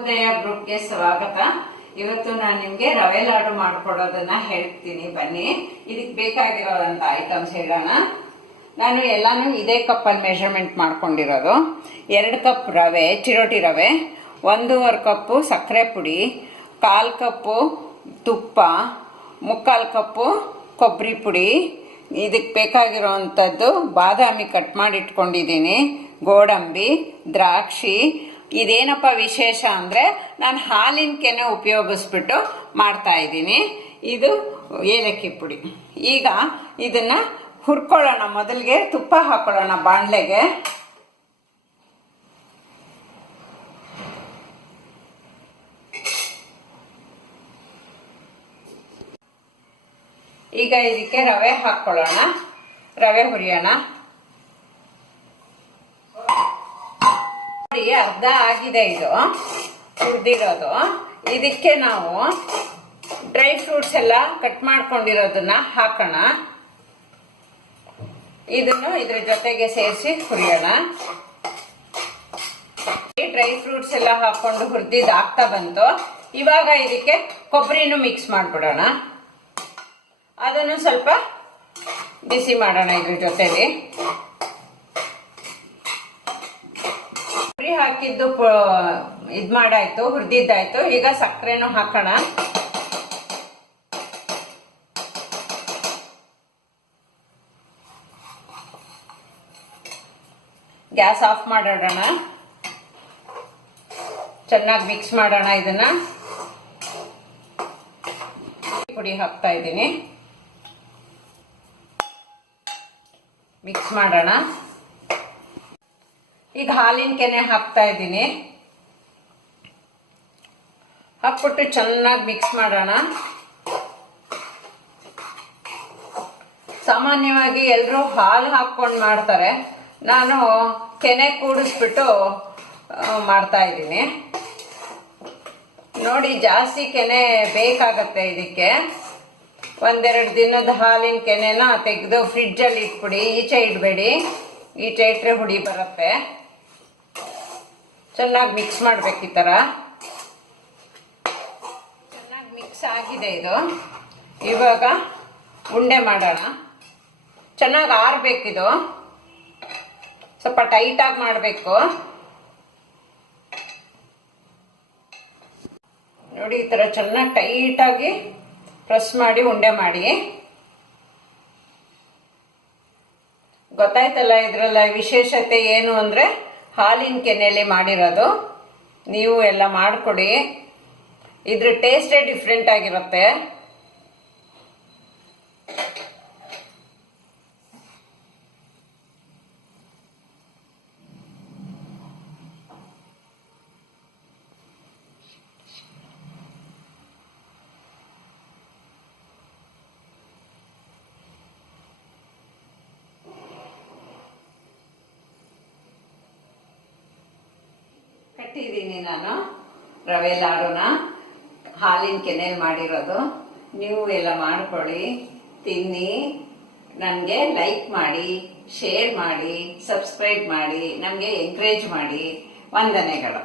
ಉದಯ ಗ್ರೂಪ್ಗೆ ಸ್ವಾಗತ. ಇವತ್ತು ನಾನು ನಿಮ್ಗೆ ರವೆ ಲಾಡು ಮಾಡ್ಕೊಡೋದನ್ನ ಹೇಳ್ತೀನಿ. ಬನ್ನಿ ಇದಕ್ಕೆ ಬೇಕಾಗಿರೋದಂತ ಐಟಮ್ಸ್ ಹೇಳೋಣ. ನಾನು ಎಲ್ಲಾನು ಇದೇ ಕಪ್ಪಲ್ಲಿ ಮೆಷರ್ಮೆಂಟ್ ಮಾಡ್ಕೊಂಡಿರೋದು. ಎರಡು ಕಪ್ ರವೆ, ಚಿರೋಟಿ ರವೆ, ಒಂದೂವರೆ ಕಪ್ಪು ಸಕ್ಕರೆ ಪುಡಿ, ಕಾಲು ಕಪ್ಪು ತುಪ್ಪ, ಮುಕ್ಕಾಲು ಕಪ್ಪು ಕೊಬ್ಬರಿ ಪುಡಿ. ಇದಕ್ಕೆ ಬೇಕಾಗಿರೋವಂಥದ್ದು ಬಾದಾಮಿ ಕಟ್ ಮಾಡಿ ಇಟ್ಕೊಂಡಿದ್ದೀನಿ ಗೋಡಂಬಿ, ದ್ರಾಕ್ಷಿ ಇದೇನಪ್ಪ ವಿಶೇಷ ಅಂದರೆ ನಾನು ಹಾಲಿನ ಕೆನೆ ಉಪಯೋಗಿಸ್ಬಿಟ್ಟು ಮಾಡ್ತಾ ಇದ್ದೀನಿ. ಇದು ಏಲಕ್ಕಿ ಪುಡಿ. ಈಗ ಇದನ್ನು ಹುರ್ಕೊಳ್ಳೋಣ. ಮೊದಲಿಗೆ ತುಪ್ಪ ಹಾಕೊಳ್ಳೋಣ ಬಾಣಲೆಗೆ. ಈಗ ಇದಕ್ಕೆ ರವೆ ಹಾಕ್ಕೊಳ್ಳೋಣ ರವೆ ಹುರಿಯೋಣ. ಅರ್ಧ ಆಗಿದೆ ಇದು ಹುರಿದಿರೋದು ಇದಕ್ಕೆ ನಾವು ಡ್ರೈ ಫ್ರೂಟ್ಸ್ ಎಲ್ಲ ಕಟ್ ಮಾಡ್ಕೊಂಡಿರೋದನ್ನ ಹಾಕೋಣ. ಇದನ್ನು ಇದ್ರ ಜೊತೆಗೆ ಸೇರಿಸಿ ಹುರಿಯೋಣ. ಡ್ರೈ ಫ್ರೂಟ್ಸ್ ಎಲ್ಲ ಹಾಕೊಂಡು ಹುರಿದಿದ್ದು ಆಗ್ತಾ ಬಂತು. ಇವಾಗ ಇದಕ್ಕೆ ಕೊಬ್ಬರಿನೂ ಮಿಕ್ಸ್ ಮಾಡಿಬಿಡೋಣ. ಅದನ್ನು ಸ್ವಲ್ಪ ಬಿಸಿ ಮಾಡೋಣ ಇದ್ರ ಜೊತೆಲಿ. ಪುರಿ ಹಾಕಿದ್ದು ಇದು ಮಾಡಾಯ್ತು, ಹುರಿದಿದ್ದಾಯ್ತು. ಈಗ ಸಕ್ಕರೆನೂ ಹಾಕೋಣ. ಗ್ಯಾಸ್ ಆಫ್ ಮಾಡೋಣ. ಚೆನ್ನಾಗಿ ಮಿಕ್ಸ್ ಮಾಡೋಣ ಇದನ್ನ. ಪುಡಿ ಹಾಕ್ತಾ ಇದ್ದೀನಿ. ಮಿಕ್ಸ್ ಮಾಡೋಣ. ಈಗ ಹಾಲಿನ ಕೆನೆ ಹಾಕ್ತಾ ಇದ್ದೀನಿ. ಹಾಕ್ಬಿಟ್ಟು ಚೆನ್ನಾಗಿ ಮಿಕ್ಸ್ ಮಾಡೋಣ. ಸಾಮಾನ್ಯವಾಗಿ ಎಲ್ಲರೂ ಹಾಲು ಹಾಕ್ಕೊಂಡು ಮಾಡ್ತಾರೆ. ನಾನು ಕೆನೆ ಕೂಡಿಸ್ಬಿಟ್ಟು ಮಾಡ್ತಾ ಇದ್ದೀನಿ. ನೋಡಿ, ಜಾಸ್ತಿ ಕೆನೆ ಬೇಕಾಗತ್ತೆ ಇದಕ್ಕೆ. ಒಂದೆರಡು ದಿನದ ಹಾಲಿನ ಕೆನೆನ ತೆಗೆದು ಫ್ರಿಡ್ಜಲ್ಲಿ ಇಟ್ಬಿಡಿ. ಈಚೆ ಇಡಬೇಡಿ. ಈಚೆ ಇಟ್ಟರೆ ಹುಡಿ ಬರುತ್ತೆ. ಚೆನ್ನಾಗಿ ಮಿಕ್ಸ್ ಮಾಡ್ಬೇಕು ಈ ಥರ ಚೆನ್ನಾಗಿ ಮಿಕ್ಸ್ ಆಗಿದೆ ಇದು. ಇವಾಗ ಉಂಡೆ ಮಾಡೋಣ. ಚೆನ್ನಾಗಿ ಆರಬೇಕಿದು ಸ್ವಲ್ಪ ಟೈಟಾಗಿ ಮಾಡಬೇಕು. ನೋಡಿ ಈ ಥರ ಚೆನ್ನಾಗಿ ಟೈಟಾಗಿ ಪ್ರೆಸ್ ಮಾಡಿ ಉಂಡೆ ಮಾಡಿ. ಗೊತ್ತಾಯ್ತಲ್ಲ ಇದರಲ್ಲ ವಿಶೇಷತೆ ಏನು ಅಂದರೆ ಹಾಲಿನ ಕೆನೆಯಲ್ಲಿ ಮಾಡಿರೋದು. ನೀವು ಎಲ್ಲ ಮಾಡಿಕೊಡಿ. ಇದ್ರ ಟೇಸ್ಟೇ ಡಿಫ್ರೆಂಟ್ ಆಗಿರುತ್ತೆ. ಕಟ್ಟಿದ್ದೀನಿ ನಾನು. ರವೆ ಲಾಡುನ. ಹಾಲಿನ ಕೆನೆಯಲ್ಲಿ ಮಾಡಿರೋದು. ನೀವು ಎಲ್ಲ ಮಾಡ್ಕೊಳ್ಳಿ. ತಿನ್ನಿ. ನನಗೆ ಲೈಕ್ ಮಾಡಿ ಶೇರ್ ಮಾಡಿ ಸಬ್ಸ್ಕ್ರೈಬ್ ಮಾಡಿ, ನಮಗೆ ಎಂಕರೇಜ್ ಮಾಡಿ. ವಂದನೆಗಳು.